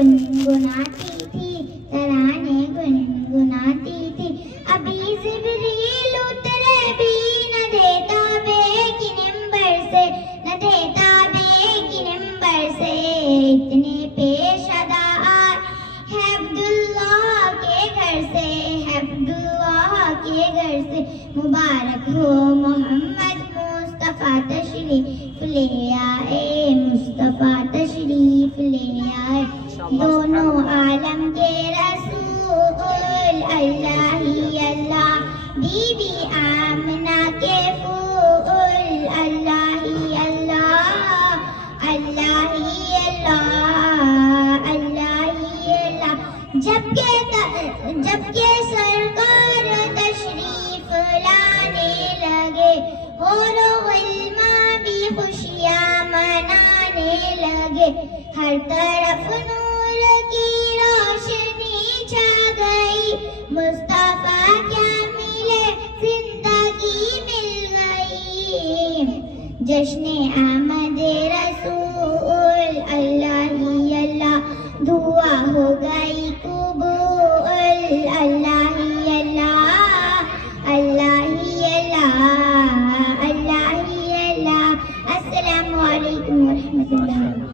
گنگناتی تھی، ترانے گنگناتی تھی. ابھی جبریل اترے بھی نہ دیتا بے کی نمبر سے، نہ دیتا بے کی نمبر سے. اتنے پیش ادا آئے ہے عبداللہ کے گھر سے، ہے عبداللہ کے گھر سے. مبارک ہو محمد مصطفیٰ تشریف لے آئے، مصطفیٰ تشریف لے آئے. دونوں عالم کے رسول اللہ ہی اللہ، بی بی آمنہ کے پھول اللہ ہی اللہ، اللہ ہی اللہ، اللہ ہی اللہ. جب کہ سرکار تشریف لانے لگے، اور غلما بھی خوشیاں منانے لگے. ہر طرف نور کی روشنی چھا گئی، مصطفیٰ کیا ملے زندگی مل گئی. جشن آمد رسول اللہ ہی اللہ، دعا ہو گئی